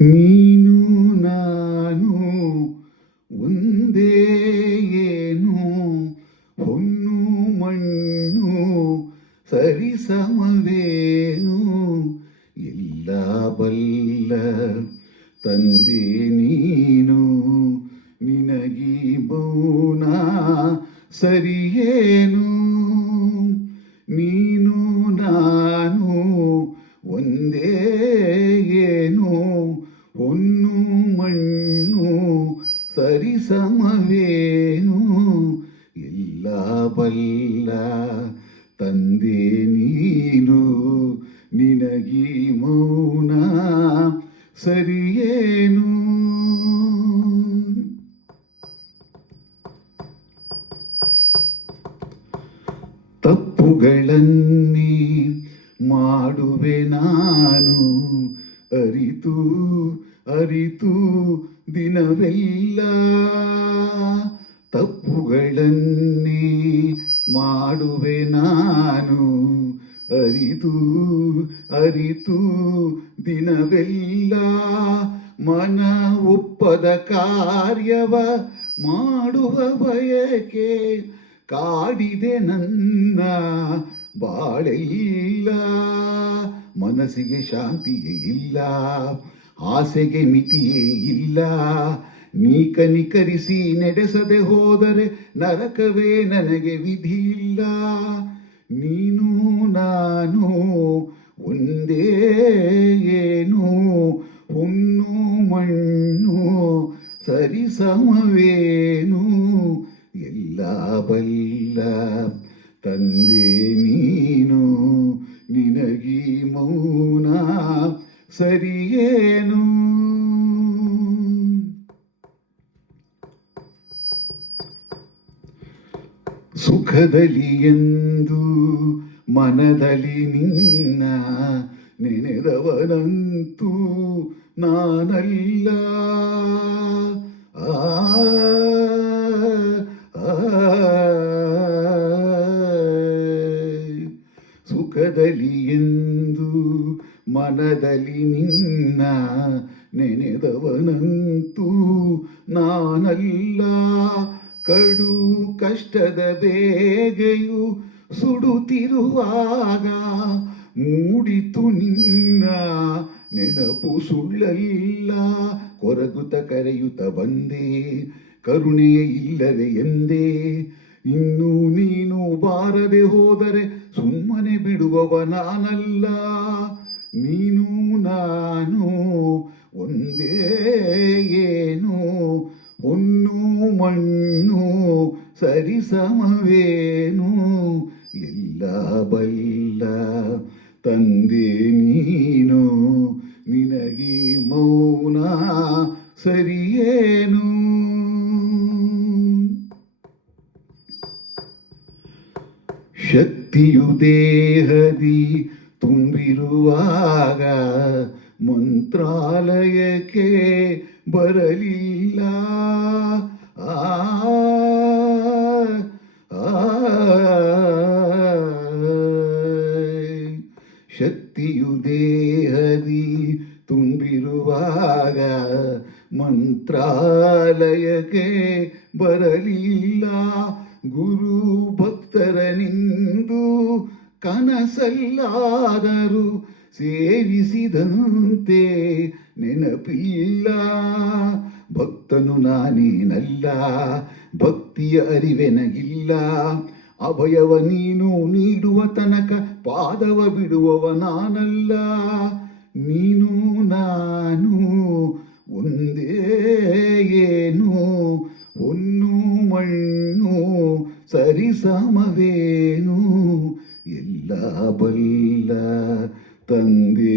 ನೀನು ನಾನು ಒಂದೇ ಏನು, ಹೊನ್ನು ಮಣ್ಣು ಸರಿಸಮವೇನು, ಇಲ್ಲ ಬಲ್ಲ ತಂದೆ ನೀನು, ನಿನಗೀ ಮೌನ ಸರಿಯೇನು. ನೀನು ನಾನು ಒಂದೇ ಏನು, ಹೊನ್ನು ಮಣ್ಣು ಸರಿಸಮವೇನು, ಎಲ್ಲ ಬಲ್ಲ ತಂದೆ ನೀನು, ನಿನಗೀ ಮೌನ ಸರಿಯೇನು. ತಪ್ಪುಗಳನ್ನೇ ಮಾಡುವೆ ನಾನು, ಅರಿತು ಅರಿತು ದಿನವೆಲ್ಲ. ತಪ್ಪುಗಳನ್ನೇ ಮಾಡುವೆ ನಾನು, ಅರಿತು ಅರಿತು ದಿನವೆಲ್ಲ. ಮನ ಒಪ್ಪದ ಕಾರ್ಯವ ಮಾಡುವ ಬಯಕೆ ಕಾಡಿದೆ ನನ್ನ ಬಾಳೆಲ್ಲ. ಮನಸ್ಸಿಗೆ ಶಾಂತಿಯೇ ಇಲ್ಲ, ಆಸೆಗೆ ಮಿತಿಯೇ ಇಲ್ಲ. ನೀ ಕನಿಕರಿಸಿ ನಡೆಸದೆ ಹೋದರೆ ನರಕವೇ ನನಗೆ ವಿಧಿಯಿಲ್ಲ. ನೀನು ನಾನು ಒಂದೇ ಏನು, ಹೊನ್ನು ಮಣ್ಣು ಸರಿಸಮವೇನು, ಎಲ್ಲ ಬಲ್ಲ ತಂದೆ ನೀನು, ನಿನಗೀ ಮೌನ ಸರಿಯೇನು. ಸುಖದಲ್ಲಿ ಎಂದು ಮನದಲ್ಲಿ ನಿನ್ನ ನೆನೆದವನಂತೂ ನಾನಲ್ಲ. ಸುಖದಲ್ಲಿ ಎಂದು ಮನದಲ್ಲಿ ನಿನ್ನ ನೆನೆದವನಂತೂ ನಾನಲ್ಲ. ಕಡು ಕಷ್ಟದ ಬೇಗೆಯು ಸುಡುತ್ತಿರುವಾಗ ಮೂಡಿತು ನಿನ್ನ ನೆನಪು ಸುಳ್ಳಲ್ಲ. ಕೊರಗುತ್ತ ಕರೆಯುತ್ತ ಬಂದೆ, ಕರುಣೆಯೇ ಇಲ್ಲವೇ ಎಂದೇ. ಇನ್ನು ನೀನು ಬಾರದೆ ಹೋದರೆ ಸುಮ್ಮನೆ ಬಿಡುವವ ನಾನಲ್ಲ. ನೀನು ನಾನು ಒಂದೇ ಏನು, ಹೊನ್ನು ಮಣ್ಣು ಸರಿಸಮವೇನು, ಎಲ್ಲ ಬಲ್ಲ ತಂದೆ ನೀನು, ನಿನಗೀ ಮೌನ ಸರಿಯೇನು. ಶಕ್ತಿಯು ದೇಹದಿ ತುಂಬಿರುವಾಗ ಮಂತ್ರಾಲಯಕ್ಕೆ ಬರಲಿಲ್ಲ. ಶಕ್ತಿಯು ದೇಹದಿ ತುಂಬಿರುವಾಗ ಮಂತ್ರಾಲಯಕ್ಕೆ ಬರಲಿಲ್ಲ. ಗುರು ಭಕ್ತರನಿಂದು ಕನಸಲ್ಲಾದರೂ ಸೇವಿಸಿದಂತೆ ನೆನಪಿಲ್ಲ. ಭಕ್ತನು ನಾನೇನಲ್ಲ, ಭಕ್ತಿಯ ಅರಿವೆನಗಿಲ್ಲ. ಅಭಯವ ನೀನು ನೀಡುವ ತನಕ ಪಾದವ ಬಿಡುವವ ನಾನಲ್ಲ. ನೀನು ನಾನು ಒಂದೇ ಏನು, ಹೊನ್ನು ಮಣ್ಣು ಸರಿಸಮವೇನು, ಎಲ್ಲ ಬಲ್ಲ ತಂದೆ